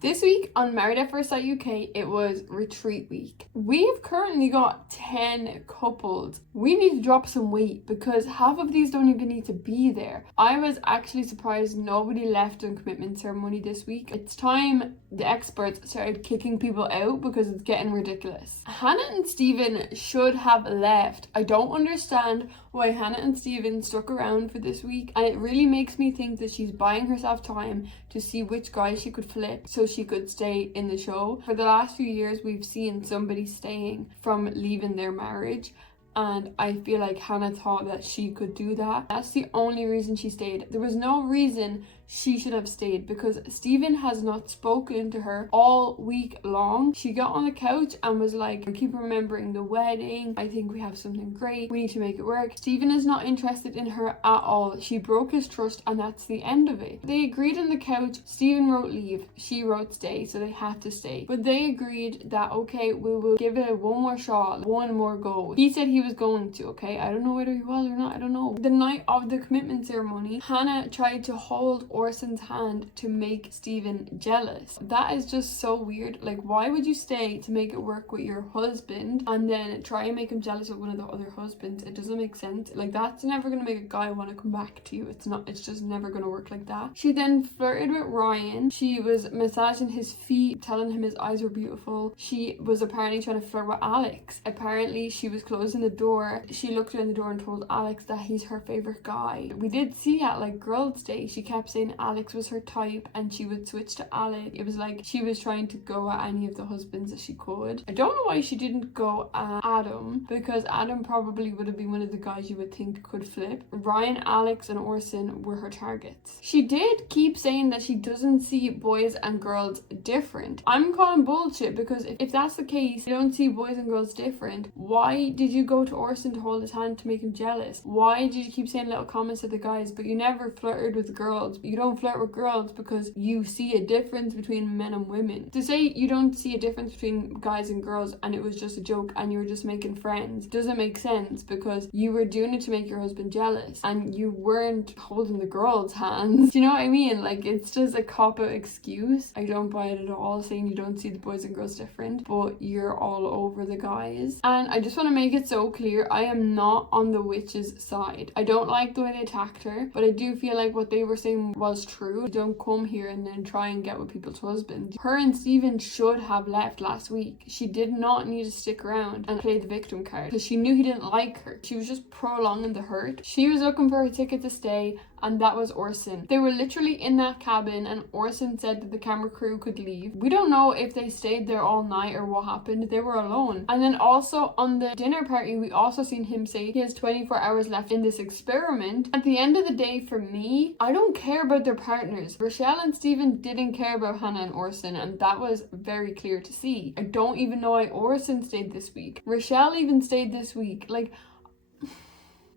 This week on Married at First Sight UK, it was retreat week. We've currently got 10 couples. We need to drop some weight because half of these don't even need to be there. I was actually surprised nobody left on commitment ceremony this week. It's time the experts started kicking people out because it's getting ridiculous. Hannah and Stephen should have left. I don't understand why Hannah and Stephen stuck around for this week, and it really makes me think that she's buying herself time to see which guy she could flip so she could stay in the show. For the last few years, we've seen somebody staying from leaving their marriage, and I feel like Hannah thought that she could do that. That's the only reason she stayed. There was no reason she should have stayed because Stephen has not spoken to her all week long. She got on the couch and was like, I keep remembering the wedding. I think we have something great. We need to make it work. Stephen is not interested in her at all. She broke his trust and that's the end of it. They agreed on the couch. Stephen wrote leave. She wrote stay, so they had to stay. But they agreed that, okay, we will give it one more shot, one more go. He said he was going to, okay? I don't know whether he was or not. I don't know. The night of the commitment ceremony, Hannah tried to hold Orson's hand to make Stephen jealous. That is just so weird. Like, why would you stay to make it work with your husband and then try and make him jealous of one of the other husbands? It doesn't make sense. Like, that's never gonna make a guy want to come back to you. It's just never gonna work like that. She then flirted with Ryan. She was massaging his feet, telling him his eyes were beautiful. She was apparently trying to flirt with Alex. Apparently she was closing the door. She looked around the door and told Alex that he's her favorite guy. We did see at like girls' day, she kept saying Alex was her type and she would switch to Alex. It was like she was trying to go at any of the husbands that she could. I don't know why she didn't go at Adam, because Adam probably would have been one of the guys you would think could flip. Ryan, Alex and Orson were her targets. She did keep saying that she doesn't see boys and girls different. I'm calling bullshit, because if that's the case, you don't see boys and girls different, why did you go to Orson to hold his hand to make him jealous? Why did you keep saying little comments to the guys but you never flirted with girls? You don't flirt with girls because you see a difference between men and women. To say you don't see a difference between guys and girls and it was just a joke and you were just making friends doesn't make sense, because you were doing it to make your husband jealous and you weren't holding the girls' hands. Do you know what I mean? Like, it's just a cop-out excuse. I don't buy it at all, saying you don't see the boys and girls different, but you're all over the guys. And I just want to make it so clear, I am not on the witch's side. I don't like the way they attacked her, but I do feel like what they were saying was true. Don't come here and then try and get with people's husbands. Her and Stephen should have left last week. She did not need to stick around and play the victim card because she knew he didn't like her. She was just prolonging the hurt. She was looking for a ticket to stay, and that was Orson. They were literally in that cabin and Orson said that the camera crew could leave. We don't know if they stayed there all night or what happened. They were alone. And then also on the dinner party, we also seen him say he has 24 hours left in this experiment. At the end of the day, for me, I don't care about their partners. Rochelle and Stephen didn't care about Hannah and Orson, and that was very clear to see. I don't even know why Orson stayed this week. Rochelle even stayed this week. Like,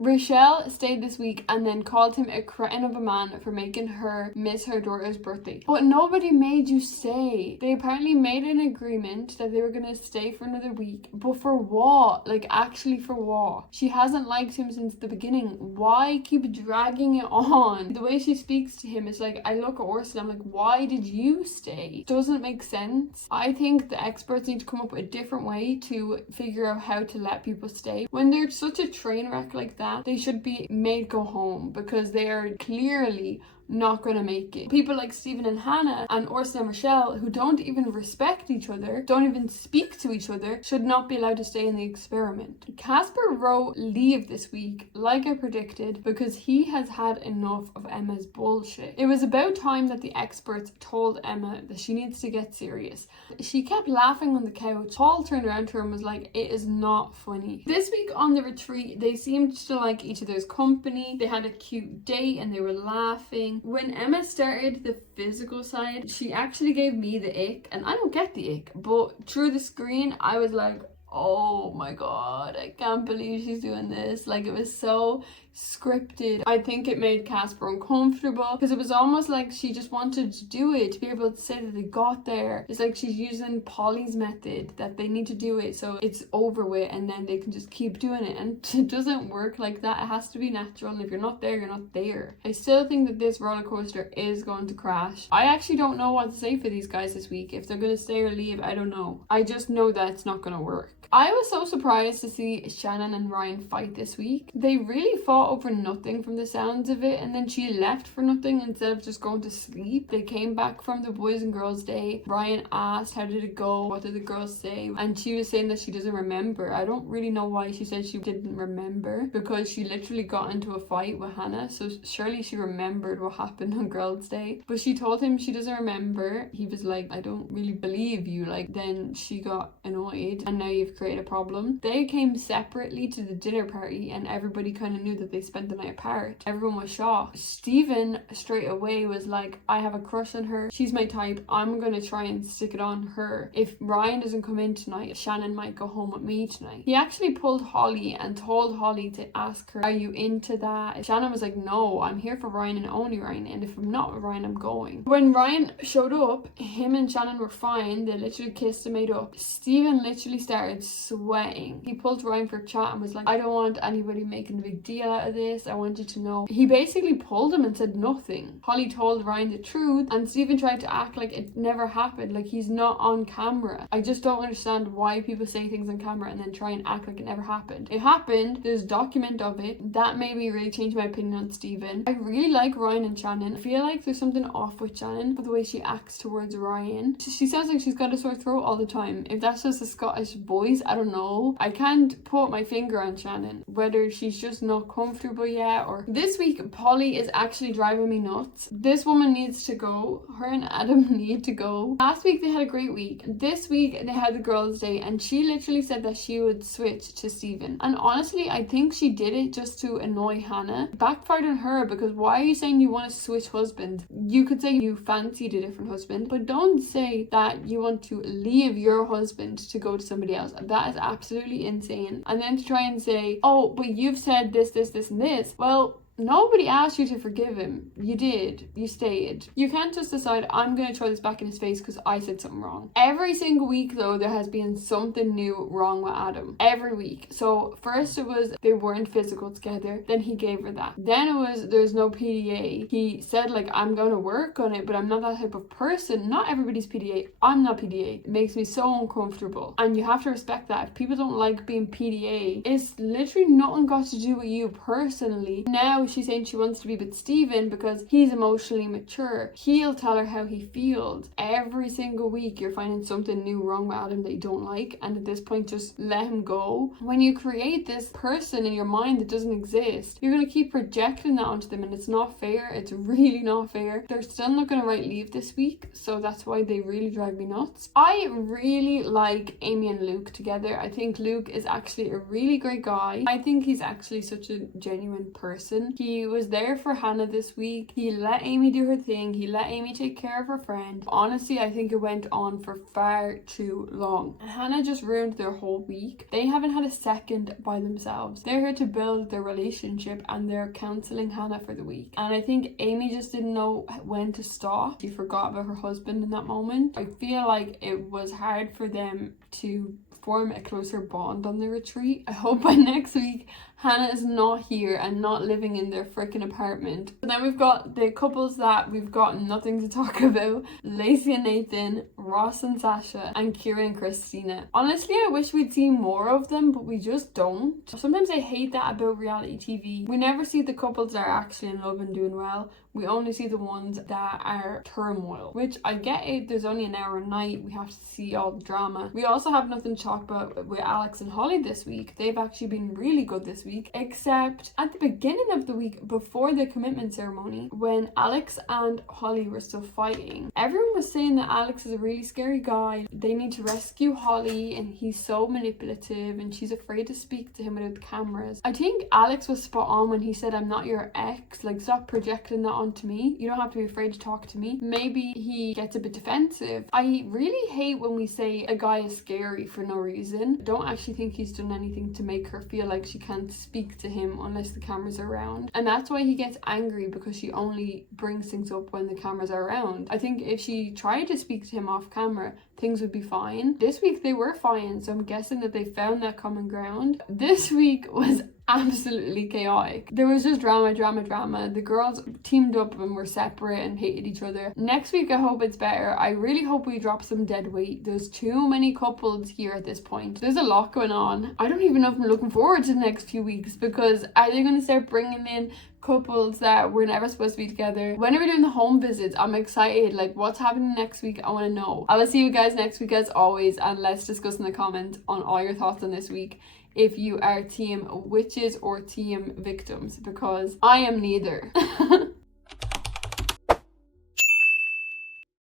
Rochelle stayed this week and then called him a cretin of a man for making her miss her daughter's birthday. But nobody made you stay. They apparently made an agreement that they were going to stay for another week. But for what? Like, actually for what? She hasn't liked him since the beginning. Why keep dragging it on? The way she speaks to him is like, I look at Orson, I'm like, why did you stay? Doesn't make sense. I think the experts need to come up with a different way to figure out how to let people stay. When they're such a train wreck like that, they should be made go home, because they are clearly not going to make it. People like Stephen and Hannah and Orson and Rochelle, who don't even respect each other, don't even speak to each other, should not be allowed to stay in the experiment. Casper wrote leave this week, like I predicted, because he has had enough of Emma's bullshit. It was about time that the experts told Emma that she needs to get serious. She kept laughing on the couch. Paul turned around to her and was like, it is not funny. This week on the retreat, they seemed to like each other's company. They had a cute date and they were laughing. When Emma started the physical side, she actually gave me the ick, and I don't get the ick, but through the screen I was like, Oh my god, I can't believe she's doing this. Like, it was so scripted. I think it made Casper uncomfortable because it was almost like she just wanted to do it to be able to say that they got there. It's like she's using Polly's method, that they need to do it so it's over with and then they can just keep doing it, and it doesn't work like that. It has to be natural, and if you're not there, you're not there. I still think that this roller coaster is going to crash. I actually don't know what to say for these guys this week. If they're going to stay or leave, I don't know. I just know that it's not going to work. I was so surprised to see Shannon and Ryan fight this week. They really fought over nothing from the sounds of it, and then she left for nothing instead of just going to sleep. They came back from the boys and girls day. Ryan asked, how did it go? What did the girls say? And she was saying that she doesn't remember. I don't really know why she said she didn't remember, because she literally got into a fight with Hannah, so surely she remembered what happened on girls day. But she told him she doesn't remember. He was like, I don't really believe you. Like, then she got annoyed, and now you've create a problem. They came separately to the dinner party and everybody kind of knew that they spent the night apart. Everyone was shocked. Stephen straight away was like, I have a crush on her. She's my type. I'm going to try and stick it on her. If Ryan doesn't come in tonight, Shannon might go home with me tonight. He actually pulled Holly and told Holly to ask her, are you into that? Shannon was like, no, I'm here for Ryan and only Ryan, and if I'm not with Ryan, I'm going. When Ryan showed up, him and Shannon were fine. They literally kissed and made up. Stephen literally started sweating. He pulled Ryan for a chat and was like, I don't want anybody making a big deal out of this. I want you to know. He basically pulled him and said nothing. Holly told Ryan the truth, and Stephen tried to act like it never happened, like he's not on camera. I just don't understand why people say things on camera and then try and act like it never happened. It happened. There's document of it. That made me really change my opinion on Stephen. I really like Ryan and Shannon. I feel like there's something off with Shannon for the way she acts towards Ryan. She sounds like she's got a sore throat all the time. If that's just a Scottish voice, I don't know. I can't put my finger on Shannon, whether she's just not comfortable yet or... This week, Polly is actually driving me nuts. This woman needs to go. Her and Adam need to go. Last week, they had a great week. This week, they had the girls' day, and she literally said that she would switch to Stephen. And honestly, I think she did it just to annoy Hannah. Backfired on her, because why are you saying you want to switch husbands? You could say you fancied a different husband, but don't say that you want to leave your husband to go to somebody else. That is absolutely insane. And then to try and say, oh, but you've said this, this, this, and this. Well, nobody asked you to forgive him. You did. You stayed. You can't just decide, I'm going to throw this back in his face because I said something wrong. Every single week, though, there has been something new wrong with Adam. Every week. So first it was they weren't physical together. Then he gave her that. Then it was there's no PDA. He said, like, I'm going to work on it, but I'm not that type of person. Not everybody's PDA. I'm not PDA. It makes me so uncomfortable. And you have to respect that. If people don't like being PDA, it's literally nothing got to do with you personally. Now she's saying she wants to be with Stephen because he's emotionally mature. He'll tell her how he feels. Every single week you're finding something new wrong with Adam that you don't like, and at this point just let him go. When you create this person in your mind that doesn't exist, you're going to keep projecting that onto them, and it's not fair. It's really not fair. They're still not going to write leave this week, so that's why they really drive me nuts. I really like Amy and Luke together. I think Luke is actually a really great guy. I think he's actually such a genuine person. He was there for Hannah this week. He let Amy do her thing. He let Amy take care of her friend. Honestly, I think it went on for far too long. Hannah just ruined their whole week. They haven't had a second by themselves. They're here to build their relationship, and they're counseling Hannah for the week. And I think Amy just didn't know when to stop. She forgot about her husband in that moment. I feel like it was hard for them to form a closer bond on the retreat. I hope by next week Hannah is not here and not living in their freaking apartment. And then we've got the couples that we've got nothing to talk about. Lacey and Nathan, Ross and Sasha, and Kira and Christina. Honestly, I wish we'd seen more of them, but we just don't. Sometimes I hate that about reality TV. We never see the couples that are actually in love and doing well. We only see the ones that are turmoil, which I get it. There's only an hour a night. We have to see all the drama. We also have nothing to talk about with Alex and Holly this week. They've actually been really good this week, except at the beginning of the week before the commitment ceremony, when Alex and Holly were still fighting. Everyone was saying that Alex is a really really scary guy. They need to rescue Holly and he's so manipulative and she's afraid to speak to him without the cameras. I think Alex was spot on when he said, I'm not your ex. Like, stop projecting that onto me. You don't have to be afraid to talk to me. Maybe he gets a bit defensive. I really hate when we say a guy is scary for no reason. I don't actually think he's done anything to make her feel like she can't speak to him unless the cameras are around. And that's why he gets angry, because she only brings things up when the cameras are around. I think if she tried to speak to him off camera, things would be fine. This week they were fine, so I'm guessing that they found that common ground. This week was absolutely chaotic. There was just drama. The girls teamed up and were separate and hated each other. Next week I hope it's better. I really hope we drop some dead weight. There's too many couples here at this point. There's a lot going on. I don't even know if I'm looking forward to the next few weeks, because are they going to start bringing in couples that were never supposed to be together? When are we doing the home visits? I'm excited. Like, what's happening next week? I want to know. I will see you guys next week as always, and let's discuss in the comments on all your thoughts on this week, if you are team witches or team victims, because I am neither.